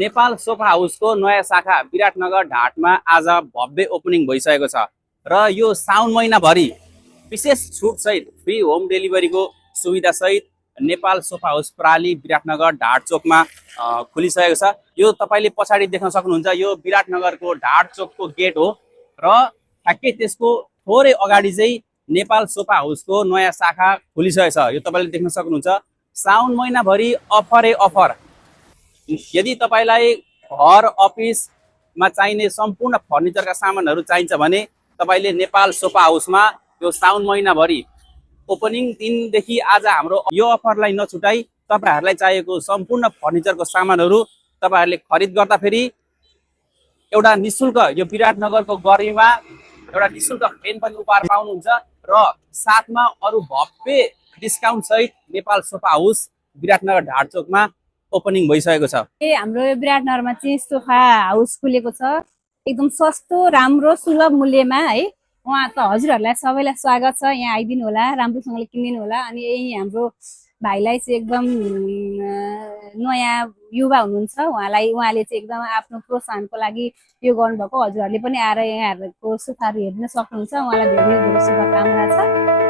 Nepal sofa हाउसको नयाँ शाखा विराटनगर ढाटमा आज भव्य ओपनिङ भइसकेको छ र यो साउन महिनाभरि विशेष छुटसहित फ्री होम डेलिभरीको सुविधासहित नेपाल सोफा हाउस प्राली विराटनगर ढाट चोकमा खुलिसकेको छ। यो तपाईँले पछाडि देख्न सक्नुहुन्छ, यो विराटनगरको ढाट चोकको गेट हो र ठ्याक्कै त्यसको थोरै अगाडि चाहिँ नेपाल सोफा हाउसको नयाँ शाखा खुलिसकेको छ। यो तपाईँले देख्न सक्नुहुन्छ। साउन महिनाभरि अफरै अफर। यदि तपाईँलाई घर अफिसमा चाहिने सम्पूर्ण फर्निचरका सामानहरू चाहिन्छ भने तपाईँले नेपाल सोफा हाउसमा यो साउन महिनाभरि ओपनिङ दिनदेखि आज हाम्रो यो अफरलाई नछुटाई तपाईँहरूलाई चाहिएको सम्पूर्ण फर्निचरको सामानहरू तपाईँहरूले खरिद गर्दाखेरि एउटा निशुल्क यो विराटनगरको गर्मीमा एउटा निशुल्क फेन पनि उपहार पाउनुहुन्छ र साथमा अरू भव्य डिस्काउन्ट सहित नेपाल सोफा हाउस विराटनगर ढाट चोकमा ओपनिङ भइसकेको छ। हाम्रो विराटनगरमा चाहिँ सोफा हाउस खुलेको छ, एकदम सस्तो राम्रो सुलभ मूल्यमा है। उहाँ त हजुरहरूलाई सबैलाई स्वागत छ, यहाँ आइदिनु होला, राम्रोसँगले किनिदिनु होला। अनि यही हाम्रो भाइलाई चाहिँ एकदम नयाँ युवा हुनुहुन्छ, उहाँले चाहिँ एकदम आफ्नो प्रोत्साहनको लागि यो गर्नुभएको। हजुरहरूले पनि आएर यहाँहरूको सोफाहरू हेर्न सक्नुहुन्छ। उहाँलाई धेरै धेरै शुभकामना छ।